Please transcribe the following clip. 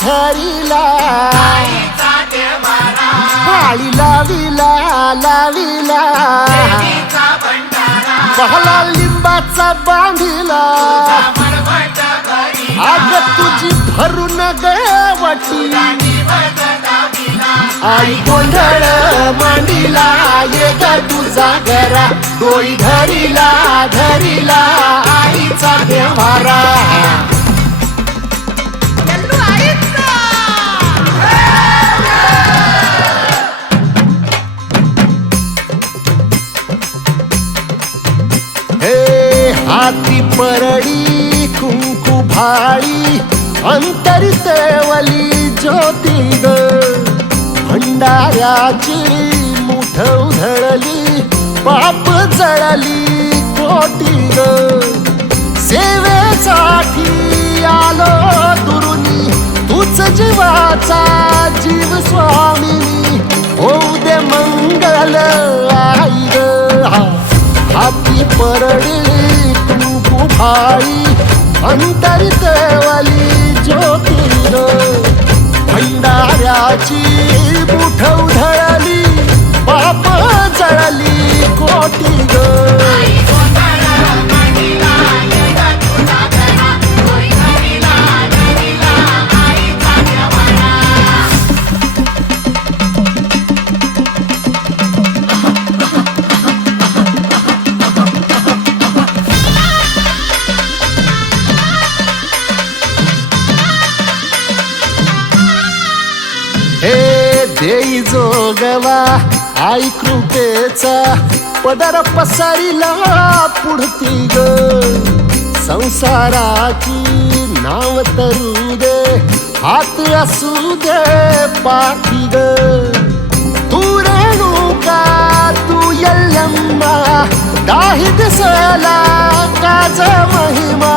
धरिला आळी लाविला लाविला पहला लिंबाचा बांधिला आग तुझी भरून गवटी आई गोंधळ मांडिला ये ग तुझा घरा डोई धरिला धरिला आईचा देवारा हाती परडी कुंकू भाळी अंतरितवली ज्योती ग भंडाऱ्याची मुठ उधळली पाप जळली कोटी ग सेवेसाठी आलो दुरुनी तूच जीवाचा जीव स्वामिनी होऊ दे मंगल आई ग हाती परडी कुंकू भाळी अंतरितवली ज्योती ग भंडाऱ्याची मुठ उधळली पाप जळली कोटी ग देई जोगवा आई कृपेचा पदर पसरिला पुढती ग संसाराची नाव तरू दे हात असू दे पाठी ग तू रेणुका तू यल्लम्मा दाही दिसला काज महिमा